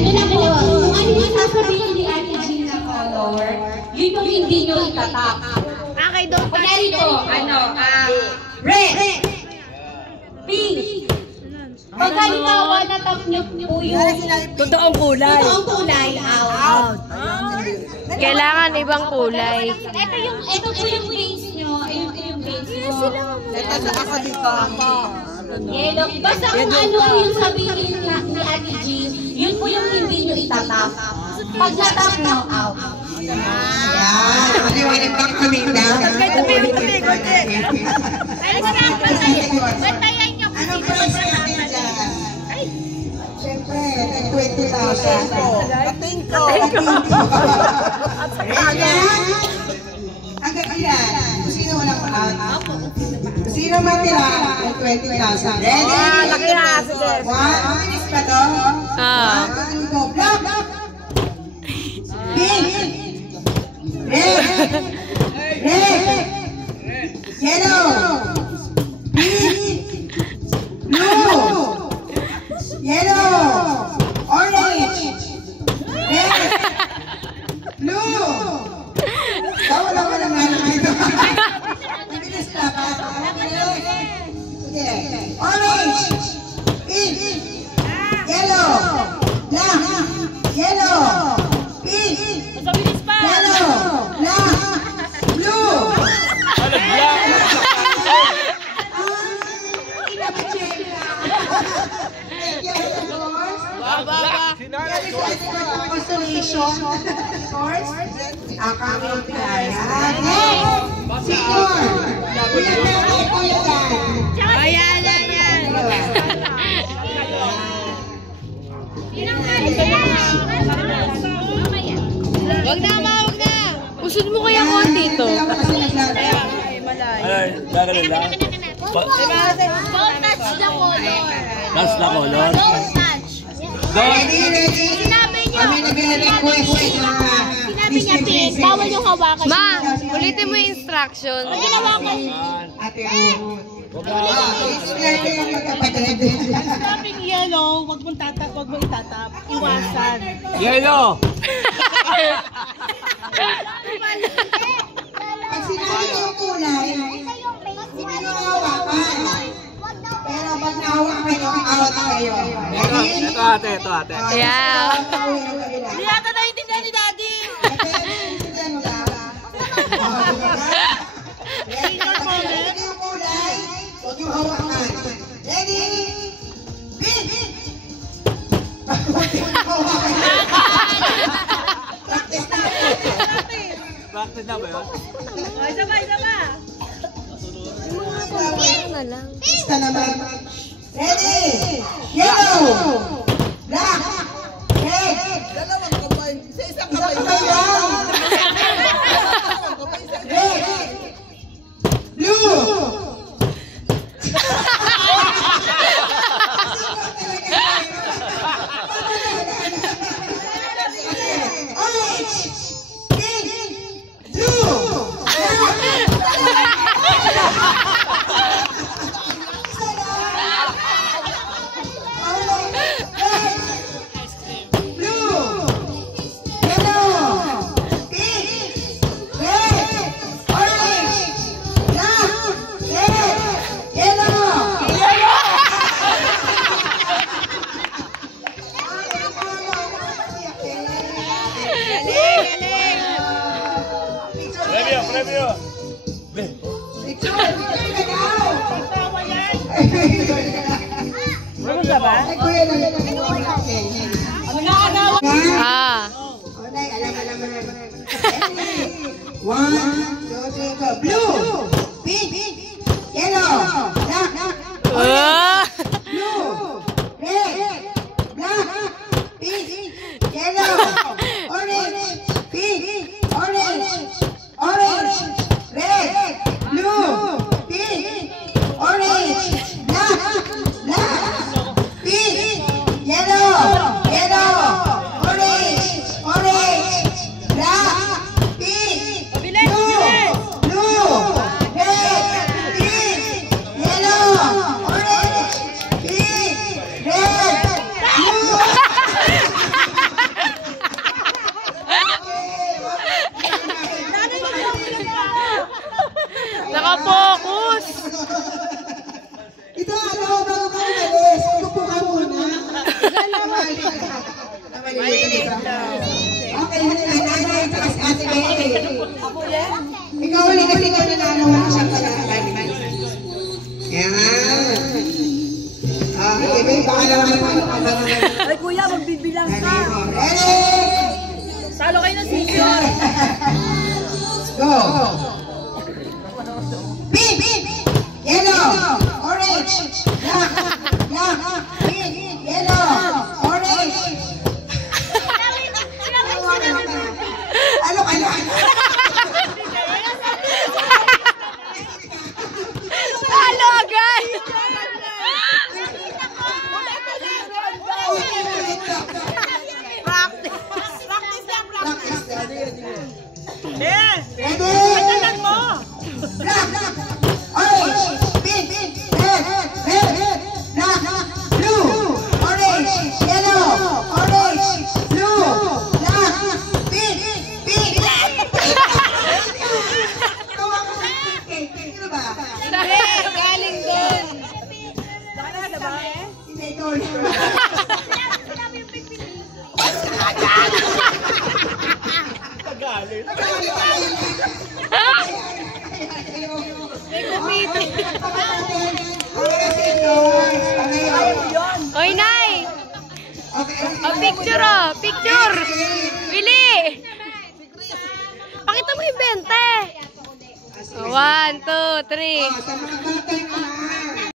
ano na po, kung ano yung sasabihin ni Ate Jean na color, yun yung hindi nyo itatap. Okay, don't touch. Kunyari po, red, pink. Pagka itawa na tap nyo po yung Totoong kulay. totoong kulay, out. Kailangan ibang kulay. Ito po yung base nyo, yung base nyo. Ito sa ako dito. Yellow. Basta kung ano yung sabihin ni Ate Jean, yun po yung hindi nyo itatap. Pag natap nyo, out. Yan. Maliwanag bang kuminda? Kahit tabi, konti. Bantayan nyo. Anong price natin dyan? Siyempre, 20,000 po. Kating ko. Hanggang ilan? Kung sino walang out? Kung sino matira, ay 20,000. Ready? Laki na. Sige. Bilis ba to? One, go. Block! Pink! Red! Red! Yellow! Pink! Blue! Yellow! Orange! Red! Blue! Wala mo lang nga ito. Bibilis na ba? Okay. Orange! Pink! Yellow! Black! Yellow! Pink! Yellow! Black! Blue! Constellation. Course. Kami pinaya. Senior. Kuya Mary, Kuya Dan. Ayan, ayan. Wag na, wag na. Usod mo kaya konti ito. Gagawin lang. Don't touch the color. That's the color. Don't touch. Ready? Sinabi niyo. Kami nag-request Sinabi niya, Pink. Bawal yung hawakan. Ma, ulitin mo yung instruction. Pag hinawakan. Ate Ruth. Iskerte yung magkapatid. Sabing yellow, wag mo itatap. Iwasan. Yellow! Pag sinabi yung kulay, hindi nyo hawakan. Pero pag nahawakan nyo, out kayo. Ready? Ito ate, ito ate. Yeah. Hindi yata naiintindihan ni Daddy. Ready yung kulay, huwag yung hawakan. Ready? Pink! Huwag yung hawakan. Practice na. Practice na ba yun? Isa ba? Na lang. Basta naman. Ready? Yellow! Black! Red! Dalawang kamay. Isang kamay lang. Red! Blue! Orange! Pink! Blue! Preview! One, two, three, go. Blue, pink, yellow, black, blue, red, black, pink, yellow, orange, pink, orange, red, blue, pink, orange, black, pink, yellow, orange, black, pink, blue, red, pink, yellow, orange, pink, red, blue. Okay, nanay, taas ate May. Ikaw ulit kasi ikaw nanalo mo siya pala. Yan. Okay, May, baka naman Ay, kuya, magbibilang ka. Ready? Talo kayo ng senior. Go. Pink, yellow, orange, black, pink, yellow, orange. Ano ka na? Talo agad! Ready? Black, orange, pink, red, black, blue, orange, yellow, orange, blue, black, pink. Ano ba? Galing doon. Hindi, ikaw ulit. Oy, Nay! Oh, picture oh! Picture! Bili! Pakita mo yung 20! 1, 2, 3. Sa mga batang